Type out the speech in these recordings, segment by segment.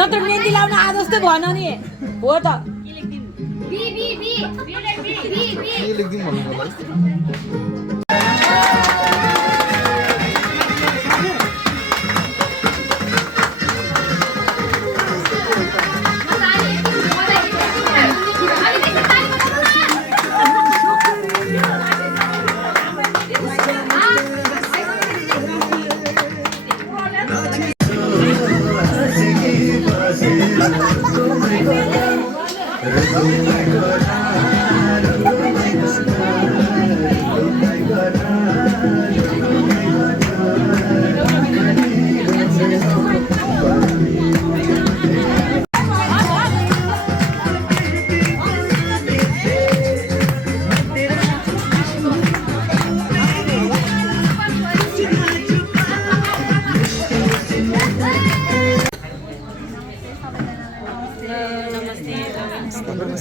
नत्र मेहन्दी लाउन आ जस्तो भन नि हो त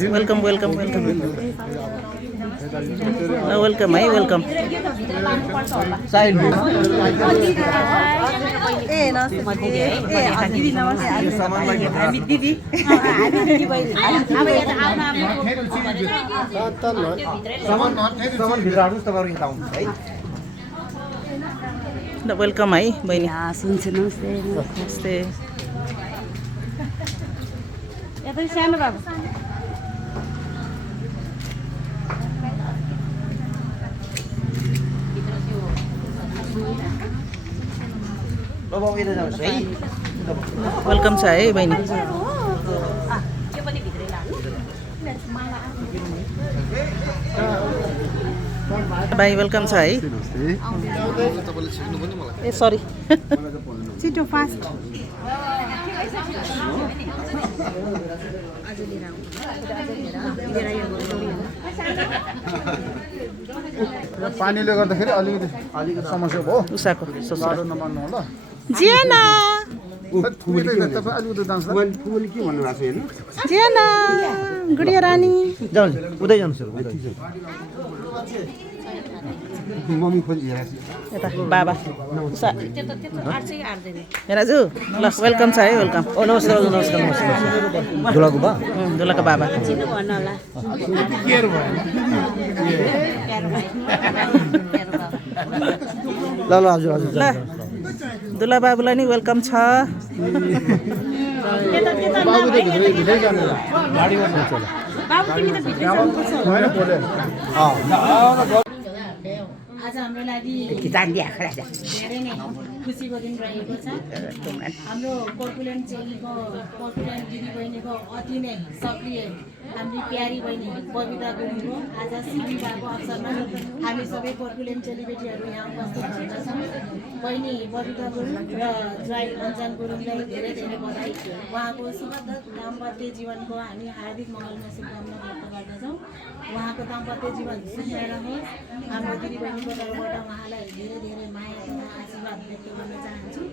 वेलकम वेलकम वेलकम वेलकम है वेलकम वेलकम है बहिनी नमस्ते सानो बाबु वेलकम छ है बहिनी भाइ वेलकम छ है ए सरी छिटो फास्ट पानीले गर्दाखेरि अलिकति समस्या भयो उषाको साह्रो नमान्नु होला जियाना जियाना गुडिया रानी उदै जानुहोस् मम्मी खोजी यता बाबा उषा राजु ल वेलकम छ है वेलकम ओ नमस्कार नमस्कार नमस्कार दुलाको बा दुलाको बाबा ल ल हजुर हजुर ल दुला बाबुलाई नि वेलकम छ आज हाम्रो लागि धेरै नै खुसीको दिन रहेको छ हाम्रो कर्पुलेन्ट चेलीको कर्पुलेन्ट दिदीबहिनीको अति नै सक्रिय हाम्रो प्यारी बहिनी बबिता गुरुङको आज शिविरको अवसरमा हामी सबै कर्पुलेन्ट चेलीबेटीहरू यहाँ उपस्थित भएका छौँ बहिनी बबिता गुरुङ र ज्वाइ अन्जान गुरुङलाई धेरै धेरै बधाई उहाँको सुखद दाम्पत्य जीवनको हामी हार्दिक मङ्गलमय शुभकामना व्यक्त गर्दछौँ उहाँको दाम्पत्य जीवन सुखमय रहोस् हाम्रो दिदीबहिनीको तर्फबाट उहाँलाई धेरै धेरै माया तथा आशीर्वाद व्यक्त गर्न चाहन्छु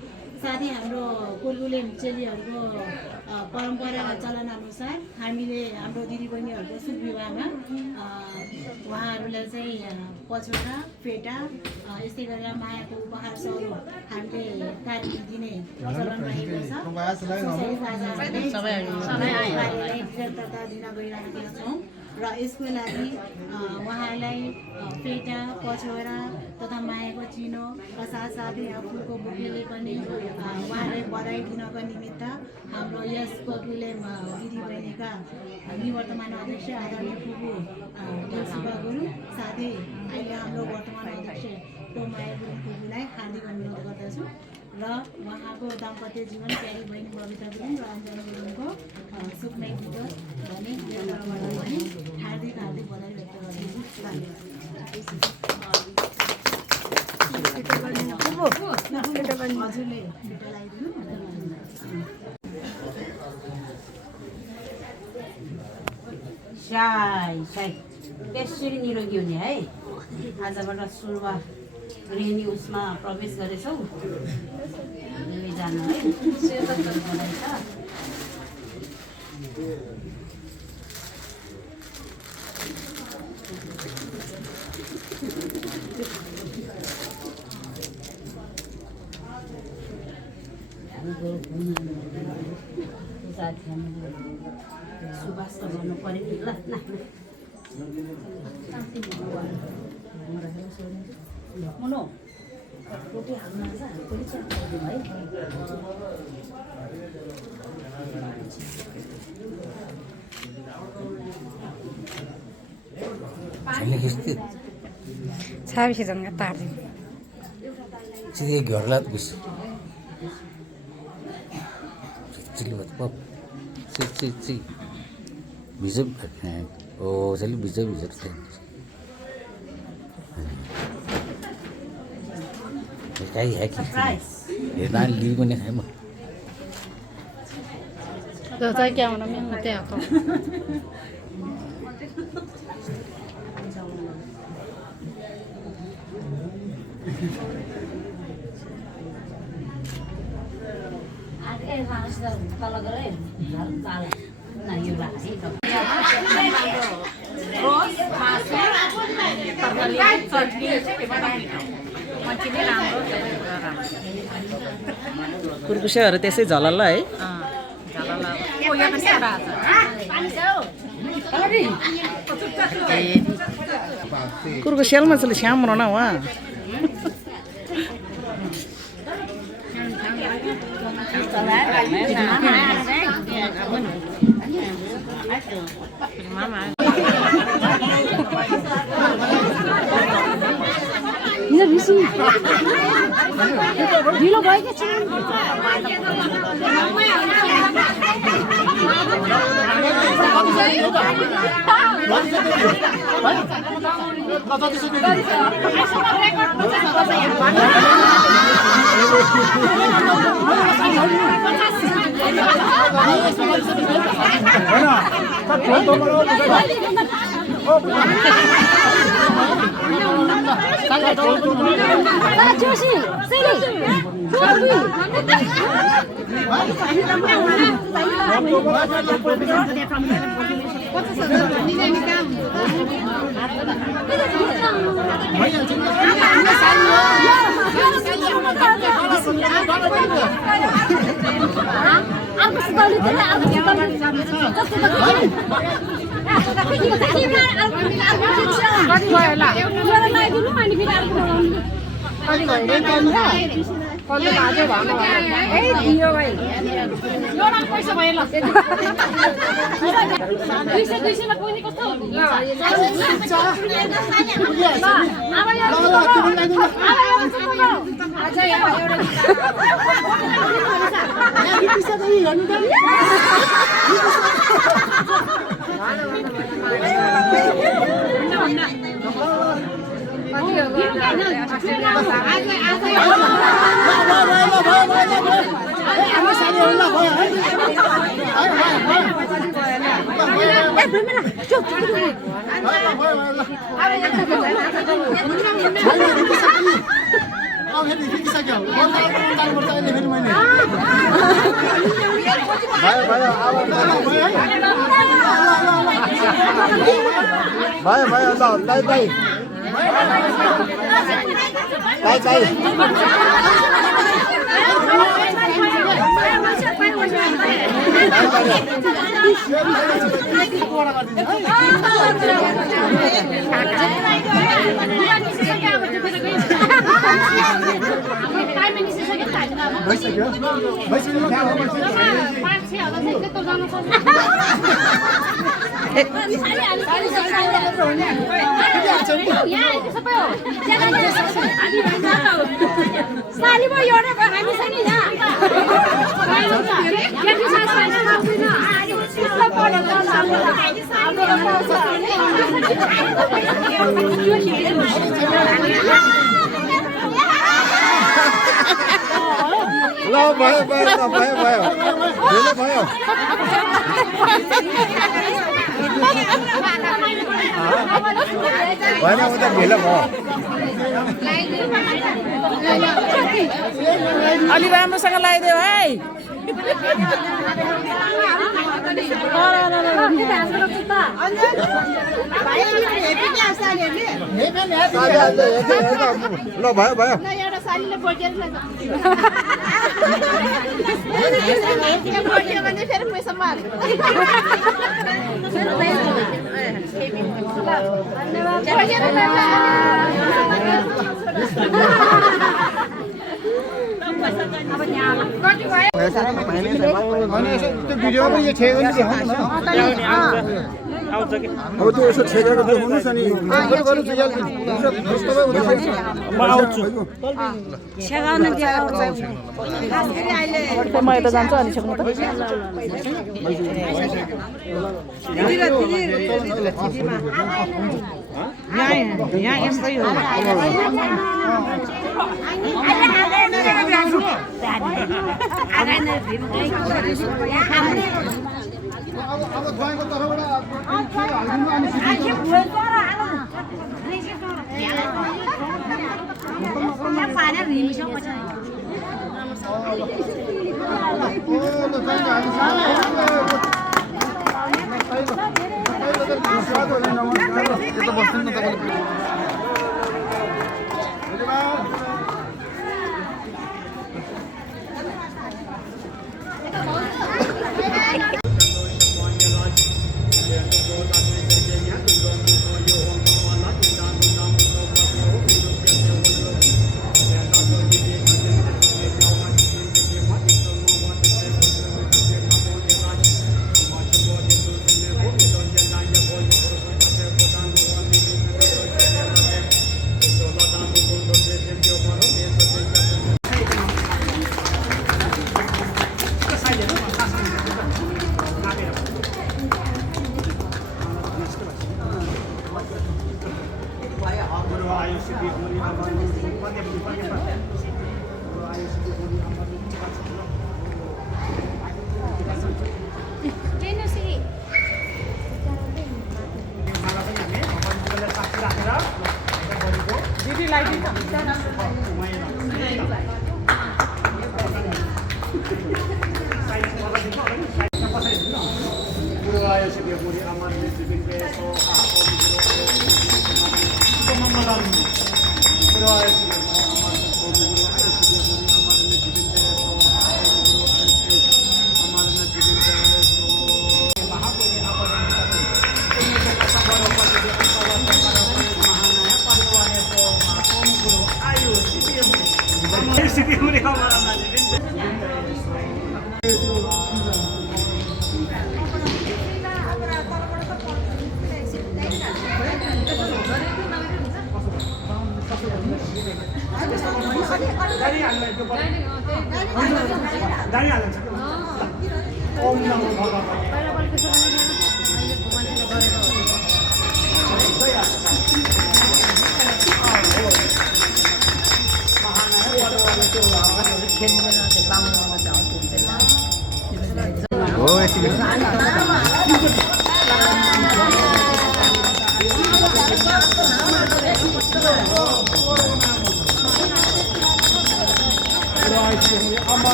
साथै हाम्रो कुलकुलेम चेलीहरूको परम्परा र चलनअनुसार हामीले हाम्रो दिदीबहिनीहरूको शुभ विवाहमा उहाँहरूलाई चाहिँ पछोटा फेटा यस्तै गरेर मायाको उपहार स्वरूप हामीले कार्य दिने चलन रहेको छ निरन्तरता दिन गइरहेका छौँ र यसको लागि उहाँलाई पेटा पछौरा तथा मायाको चिनो र साथसाथै फुलको बुकेले पनि उहाँलाई बधाई दिनको निमित्त हाम्रो यस कोकुलेम दिदीबहिनीका निवर्तमान अध्यक्ष आदरणीय फुपू तुलसीबा गुरुङ साथै अहिले हाम्रो वर्तमान अध्यक्ष टोमाया गुरुङ फुपूलाई हार्दिक अनुरोध गर्दछु र उहाँको दाम्पत्य जीवन प्यारी बहिनी बबिता गुरुङ र अन्जना गुरुङको सुखमय बितोस् भन्ने हार्दिक हार्दिक बधाई व्यक्त गर्दछु धन्यवाद हजुरले भेटा लगाइदिनु त्यसरी निरोगी हुने है आजबाट सुरुवात गृहिणी उसमा प्रवेश गरेछौँ दुवैजना है हामीले सुवास त गर्नु पर्यो नि ल मुनो रोटी हाल्नु आउँछ पनि चाहियो है 사비시 정가 따르. Sige, görlat bis. Ciliwat pop. Si. Bisa. Oh, sali bisa. Cái gì hả? Để ta đi bên này mà. Rồi tay kéo nó miếng tẹo không? कुर्कुसेहरू त्यसै झलल्ल है कुर्कुसेल मछली श्याम रना वहाँ ढिलो भएको छ अलि राम्रोसँग लगाइदेऊ है ल भयो आउँछ कि अब त्यो यसो छेकेको देखाउनुहोस् अनि म आउँछु म यता जान्छु अनि छेक्नु त यहाँ यस्तै हो Kawan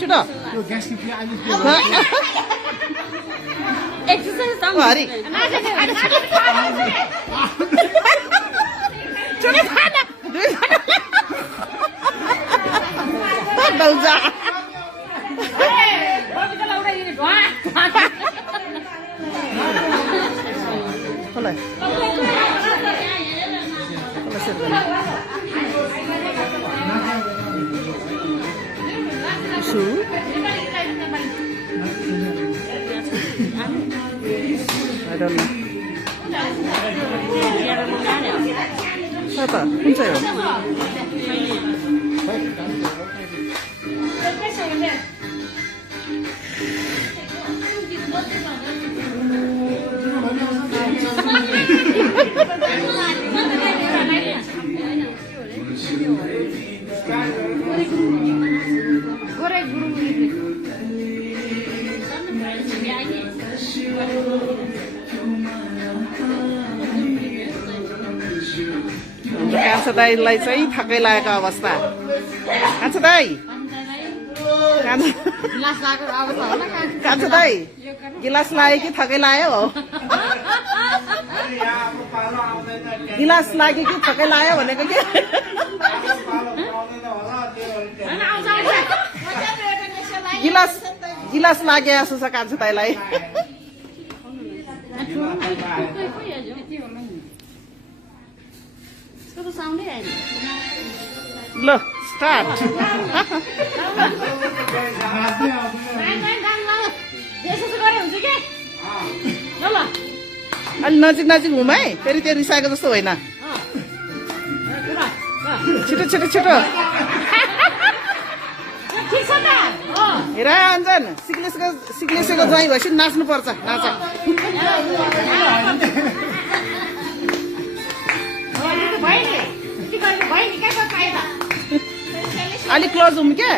छिटो हरि छिटो खाना डौजा I don't know. Apa? Kun saya. कान्छा दाईलाई चाहिँ थकै लागेको अवस्था कान्छा दाई कान्छा दाई गिलास लाग्यो कि थकै लाग्यो हो गिलास लाग्यो कि थकै लाग्यो भनेको के गिलास गिलास लाग्यो जस्तो छ कान्छा दाईलाई ल स्टार्ट अलि नजिक नजिक घुम है फेरि त्यो रिसाएको जस्तो होइन छिटो छिटो छिटो हेर अञ्जन सिक्लेसेको ज्वाइँ भएपछि नाच्नुपर्छ नाच अलिक क्लोज हुँ क्या